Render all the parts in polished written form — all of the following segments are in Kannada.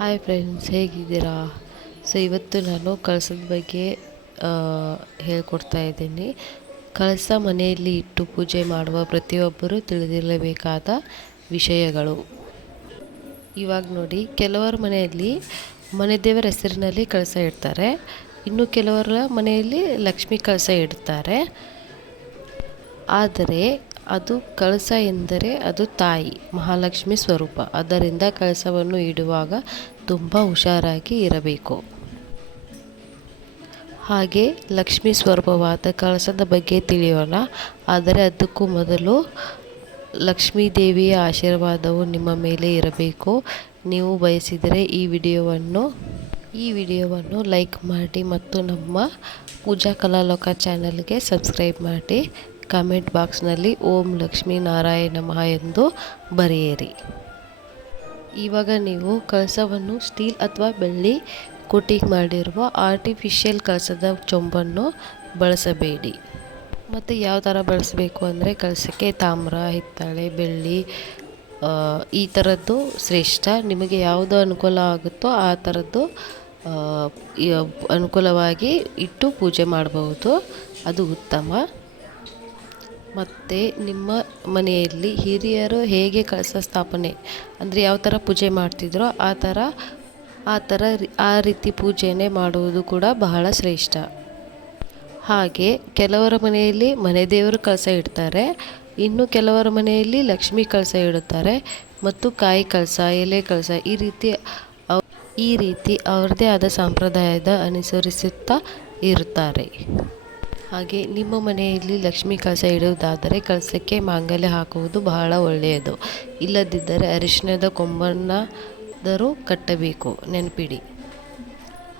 ಹಾಯ್ ಫ್ರೆಂಡ್ಸ್, ಹೇಗಿದ್ದೀರಾ? ಇವತ್ತು ನಾನು ಕಳಸದ ಬಗ್ಗೆ ಹೇಳ್ಕೊಡ್ತಾ ಇದ್ದೀನಿ. ಕಳಸ ಮನೆಯಲ್ಲಿ ಇಟ್ಟು ಪೂಜೆ ಮಾಡುವ ಪ್ರತಿಯೊಬ್ಬರೂ ತಿಳಿದಿರಲೇಬೇಕಾದ ವಿಷಯಗಳು. ಇವಾಗ ನೋಡಿ, ಕೆಲವರ ಮನೆಯಲ್ಲಿ ಮನೆ ದೇವರ ಹೆಸರಿನಲ್ಲಿ ಕಳಸ ಇಡ್ತಾರೆ. ಇನ್ನು ಕೆಲವರ ಮನೆಯಲ್ಲಿ ಲಕ್ಷ್ಮೀ ಕಳಸ ಇಡ್ತಾರೆ. ಆದರೆ ಅದು ಕಳಸ ಎಂದರೆ ಅದು ತಾಯಿ ಮಹಾಲಕ್ಷ್ಮಿ ಸ್ವರೂಪ. ಅದರಿಂದ ಕಳಸವನ್ನು ಇಡುವಾಗ ತುಂಬ ಹುಷಾರಾಗಿ ಇರಬೇಕು. ಹಾಗೆ ಲಕ್ಷ್ಮೀ ಸ್ವರೂಪವಾದ ಕಳಸದ ಬಗ್ಗೆ ತಿಳಿಯೋಣ. ಆದರೆ ಅದಕ್ಕೂ ಮೊದಲು ಲಕ್ಷ್ಮೀ ದೇವಿಯ ಆಶೀರ್ವಾದವು ನಿಮ್ಮ ಮೇಲೆ ಇರಬೇಕು. ನೀವು ಬಯಸಿದರೆ ಈ ವಿಡಿಯೋವನ್ನು ಲೈಕ್ ಮಾಡಿ ಮತ್ತು ನಮ್ಮ ಪೂಜಾ ಕಲಾಲೋಕ ಚಾನಲ್ಗೆ ಸಬ್ಸ್ಕ್ರೈಬ್ ಮಾಡಿ. ಕಾಮೆಂಟ್ ಬಾಕ್ಸ್ನಲ್ಲಿ ಓಂ ಲಕ್ಷ್ಮೀ ನಾರಾಯಣ ನಮಃ ಎಂದು ಬರೆಯಿರಿ. ಇವಾಗ ನೀವು ಕಳಸವನ್ನು ಸ್ಟೀಲ್ ಅಥವಾ ಬೆಳ್ಳಿ ಕೋಟಿಂಗ್ ಮಾಡಿರುವ ಆರ್ಟಿಫಿಷಿಯಲ್ ಕಳಸದ ಚೊಂಬನ್ನು ಬಳಸಬೇಡಿ. ಮತ್ತು ಯಾವ ಥರ ಬಳಸಬೇಕು ಅಂದರೆ, ಕಳಸಕ್ಕೆ ತಾಮ್ರ, ಹಿತ್ತಾಳೆ, ಬೆಳ್ಳಿ ಈ ಥರದ್ದು ಶ್ರೇಷ್ಠ. ನಿಮಗೆ ಯಾವುದು ಅನುಕೂಲ ಆಗುತ್ತೋ ಆ ಥರದ್ದು ಅನುಕೂಲವಾಗಿ ಇಟ್ಟು ಪೂಜೆ ಮಾಡಬಹುದು, ಅದು ಉತ್ತಮ. ಮತ್ತು ನಿಮ್ಮ ಮನೆಯಲ್ಲಿ ಹಿರಿಯರು ಹೇಗೆ ಕಳಸ ಸ್ಥಾಪನೆ ಅಂದರೆ ಯಾವ ಥರ ಪೂಜೆ ಮಾಡ್ತಿದ್ರೋ ಆ ರೀತಿ ಪೂಜೆನೇ ಮಾಡುವುದು ಕೂಡ ಬಹಳ ಶ್ರೇಷ್ಠ. ಹಾಗೆ ಕೆಲವರ ಮನೆಯಲ್ಲಿ ಮನೆ ದೇವರು ಕಳಸ ಇಡ್ತಾರೆ. ಇನ್ನು ಕೆಲವರ ಮನೆಯಲ್ಲಿ ಲಕ್ಷ್ಮೀ ಕಳಸ ಇಡುತ್ತಾರೆ ಮತ್ತು ಕಾಯಿ ಕಳಸ, ಎಲೆ ಕಳಸ ಈ ರೀತಿ ಅವರದೇ ಆದ ಸಂಪ್ರದಾಯದ ಅನುಸರಿಸುತ್ತಾ ಇರುತ್ತಾರೆ. ಹಾಗೆ ನಿಮ್ಮ ಮನೆಯಲ್ಲಿ ಲಕ್ಷ್ಮೀ ಕಳಸ ಇಡುವುದಾದರೆ ಕಳಸಕ್ಕೆ ಮಾಂಗಲ್ಯ ಹಾಕುವುದು ಬಹಳ ಒಳ್ಳೆಯದು. ಇಲ್ಲದಿದ್ದರೆ ಅರಿಶಿಣದ ಕೊಂಬನ್ನಾದರೂ ಕಟ್ಟಬೇಕು, ನೆನಪಿಡಿ.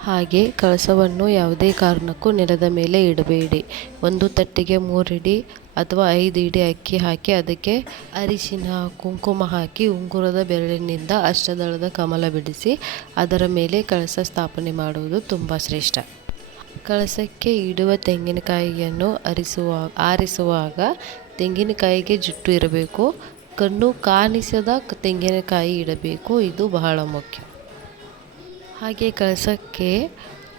ಹಾಗೆ ಕಳಸವನ್ನು ಯಾವುದೇ ಕಾರಣಕ್ಕೂ ನೆಲದ ಮೇಲೆ ಇಡಬೇಡಿ. ಒಂದು ತಟ್ಟೆಗೆ 3 ಇಡಿ ಅಥವಾ 5 ಇಡಿ ಅಕ್ಕಿ ಹಾಕಿ ಅದಕ್ಕೆ ಅರಿಶಿನ, ಕುಂಕುಮ ಹಾಕಿ ಉಂಗುರದ ಬೆರಳಿನಿಂದ ಅಷ್ಟದಳದ ಕಮಲ ಬಿಡಿಸಿ ಅದರ ಮೇಲೆ ಕಳಸ ಸ್ಥಾಪನೆ ಮಾಡುವುದು ತುಂಬ ಶ್ರೇಷ್ಠ. ಕಳಸಕ್ಕೆ ಇಡುವ ತೆಂಗಿನಕಾಯಿಯನ್ನು ಆರಿಸುವಾಗ ತೆಂಗಿನಕಾಯಿಗೆ ಜುಟ್ಟು ಇರಬೇಕು. ಕಣ್ಣು ಕಾಣಿಸದ ತೆಂಗಿನಕಾಯಿ ಇಡಬೇಕು, ಇದು ಬಹಳ ಮುಖ್ಯ. ಹಾಗೆ ಕಳಸಕ್ಕೆ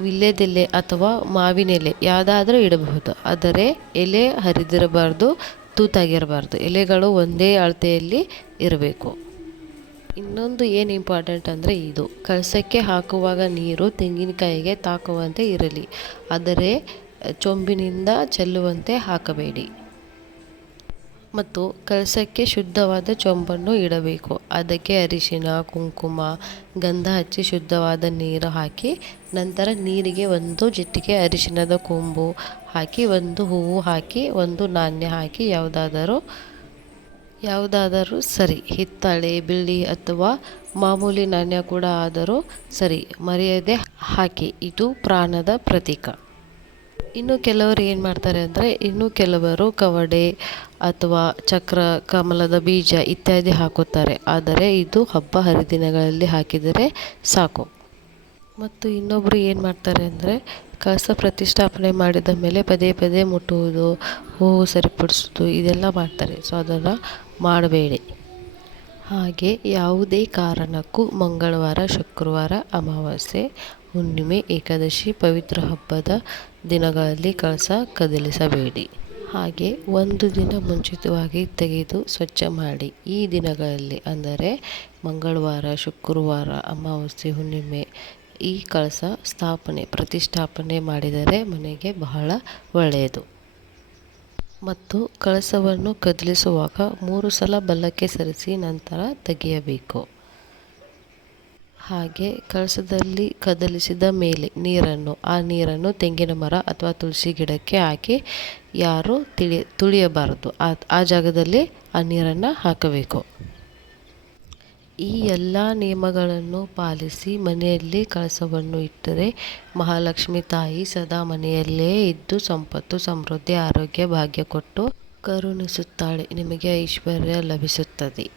ವೀಳ್ಯದೆಲೆ ಅಥವಾ ಮಾವಿನೆಲೆ ಯಾವುದಾದ್ರೂ ಇಡಬಹುದು. ಆದರೆ ಎಲೆ ಹರಿದಿರಬಾರ್ದು, ತೂತಾಗಿರಬಾರ್ದು. ಎಲೆಗಳು ಒಂದೇ ಅಳತೆಯಲ್ಲಿ ಇರಬೇಕು. ಇನ್ನೊಂದು ಏನು ಇಂಪಾರ್ಟೆಂಟ್ ಅಂದರೆ, ಇದು ಕಳಸಕ್ಕೆ ಹಾಕುವಾಗ ನೀರು ತೆಂಗಿನಕಾಯಿಗೆ ತಾಕುವಂತೆ ಇರಲಿ, ಆದರೆ ಚೊಂಬಿನಿಂದ ಚೆಲ್ಲುವಂತೆ ಹಾಕಬೇಡಿ. ಮತ್ತು ಕಳಸಕ್ಕೆ ಶುದ್ಧವಾದ ಚೊಂಬನ್ನು ಇಡಬೇಕು. ಅದಕ್ಕೆ ಅರಿಶಿನ, ಕುಂಕುಮ, ಗಂಧ ಹಚ್ಚಿ ಶುದ್ಧವಾದ ನೀರು ಹಾಕಿ, ನಂತರ ನೀರಿಗೆ 1 ಚಿಟಿಕೆ ಅರಿಶಿನದ ಕೊಂಬು ಹಾಕಿ, 1 ಹೂವು ಹಾಕಿ, 1 ನಾಣ್ಯ ಹಾಕಿ, ಯಾವುದಾದರೂ ಸರಿ, ಹಿತ್ತಾಳೆ, ಬೆಳ್ಳಿ ಅಥವಾ ಮಾಮೂಲಿ ನಾಣ್ಯ ಕೂಡ ಆದರೂ ಸರಿ, ಮರೆಯದೆ ಹಾಕಿ. ಇದು ಪ್ರಾಣದ ಪ್ರತೀಕ. ಇನ್ನು ಕೆಲವರು ಏನು ಮಾಡ್ತಾರೆ ಅಂದರೆ, ಕೆಲವರು ಕವಡೆ ಅಥವಾ ಚಕ್ರ, ಕಮಲದ ಬೀಜ ಇತ್ಯಾದಿ ಹಾಕುತ್ತಾರೆ. ಆದರೆ ಇದು ಹಬ್ಬ ಹರಿದಿನಗಳಲ್ಲಿ ಹಾಕಿದರೆ ಸಾಕು. ಮತ್ತು ಇನ್ನೊಬ್ಬರು ಏನು ಮಾಡ್ತಾರೆ ಅಂದರೆ, ಕಳಸ ಪ್ರತಿಷ್ಠಾಪನೆ ಮಾಡಿದ ಮೇಲೆ ಪದೇ ಪದೇ ಮುಟ್ಟುವುದು, ಹೂವು ಸರಿಪಡಿಸೋದು ಇದೆಲ್ಲ ಮಾಡ್ತಾರೆ. ಸೊ ಅದನ್ನು ಮಾಡಬೇಡಿ. ಹಾಗೆ ಯಾವುದೇ ಕಾರಣಕ್ಕೂ ಮಂಗಳವಾರ, ಶುಕ್ರವಾರ, ಅಮಾವಾಸ್ಯೆ, ಹುಣ್ಣಿಮೆ, ಏಕಾದಶಿ, ಪವಿತ್ರ ಹಬ್ಬದ ದಿನಗಳಲ್ಲಿ ಕಳಸ ಕದಲಿಸಬೇಡಿ. ಹಾಗೆ 1 ದಿನ ಮುಂಚಿತವಾಗಿ ತೆಗೆದು ಸ್ವಚ್ಛ ಮಾಡಿ. ಈ ದಿನಗಳಲ್ಲಿ ಅಂದರೆ ಮಂಗಳವಾರ, ಶುಕ್ರವಾರ, ಅಮಾವಾಸ್ಯೆ, ಹುಣ್ಣಿಮೆ ಈ ಕಳಸ ಪ್ರತಿಷ್ಠಾಪನೆ ಮಾಡಿದರೆ ಮನೆಗೆ ಬಹಳ ಒಳ್ಳೆಯದು. ಮತ್ತು ಕಳಸವನ್ನು ಕದಲಿಸುವಾಗ 3 ಸಲ ಬಲಕ್ಕೆ ಸರಿಸಿ ನಂತರ ತೆಗೆಯಬೇಕು. ಹಾಗೆ ಕಳಸದಲ್ಲಿ ಕದಲಿಸಿದ ಮೇಲೆ ಆ ನೀರನ್ನು ತೆಂಗಿನ ಮರ ಅಥವಾ ತುಳಸಿ ಗಿಡಕ್ಕೆ ಹಾಕಿ ಯಾರೂ ತುಳಿಯಬಾರದು. ಆ ಜಾಗದಲ್ಲಿ ಆ ನೀರನ್ನು ಹಾಕಬೇಕು. ಈ ಎಲ್ಲ ನಿಯಮಗಳನ್ನು ಪಾಲಿಸಿ ಮನೆಯಲ್ಲಿ ಕಳಸವನ್ನು ಇಟ್ಟರೆ ಮಹಾಲಕ್ಷ್ಮಿ ತಾಯಿ ಸದಾ ಮನೆಯಲ್ಲೇ ಇದ್ದು ಸಂಪತ್ತು, ಸಮೃದ್ಧಿ, ಆರೋಗ್ಯ, ಭಾಗ್ಯ ಕೊಟ್ಟು ಕರುಣಿಸುತ್ತಾಳೆ. ನಿಮಗೆ ಐಶ್ವರ್ಯ ಲಭಿಸುತ್ತದೆ.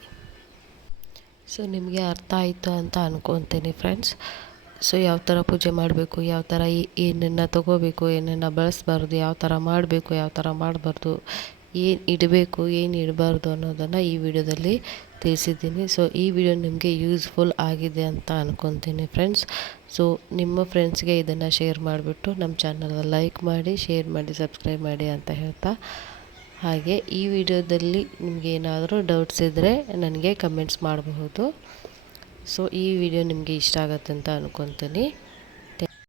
ಸೊ ನಿಮಗೆ ಅರ್ಥ ಆಯಿತು ಅಂತ ಅನ್ಕೊತೀನಿ ಫ್ರೆಂಡ್ಸ್. ಸೊ ಯಾವ ಥರ ಪೂಜೆ ಮಾಡಬೇಕು, ಯಾವ ಥರ ಏನನ್ನು ತಗೋಬೇಕು, ಏನನ್ನು ಬಳಸಬಾರ್ದು, ಯಾವ ಥರ ಮಾಡಬೇಕು, ಯಾವ ಥರ ಮಾಡಬಾರ್ದು, ಏನು ಇಡಬೇಕು, ಏನು ಇಡಬಾರ್ದು ಅನ್ನೋದನ್ನು ಈ ವಿಡಿಯೋದಲ್ಲಿ ತಿಳಿಸಿದ್ದೀನಿ. ಸೊ ಈ ವಿಡಿಯೋ ನಿಮಗೆ ಯೂಸ್ಫುಲ್ ಆಗಿದೆ ಅಂತ ಅಂದ್ಕೊತೀನಿ ಫ್ರೆಂಡ್ಸ್. ಸೊ ನಿಮ್ಮ ಫ್ರೆಂಡ್ಸ್ಗೆ ಇದನ್ನು ಶೇರ್ ಮಾಡಿಬಿಟ್ಟು ನಮ್ಮ ಚಾನಲ್ನ ಲೈಕ್ ಮಾಡಿ, ಶೇರ್ ಮಾಡಿ, ಸಬ್ಸ್ಕ್ರೈಬ್ ಮಾಡಿ ಅಂತ ಹೇಳ್ತಾ, ಹಾಗೆ ಈ ವಿಡಿಯೋದಲ್ಲಿ ನಿಮಗೆ ಏನಾದರೂ ಡೌಟ್ಸ್ ಇದ್ದರೆ ನನಗೆ ಕಮೆಂಟ್ಸ್ ಮಾಡಬಹುದು. ಸೊ ಈ ವಿಡಿಯೋ ನಿಮಗೆ ಇಷ್ಟ ಆಗುತ್ತೆ ಅಂತ ಅಂದ್ಕೊತೀನಿ.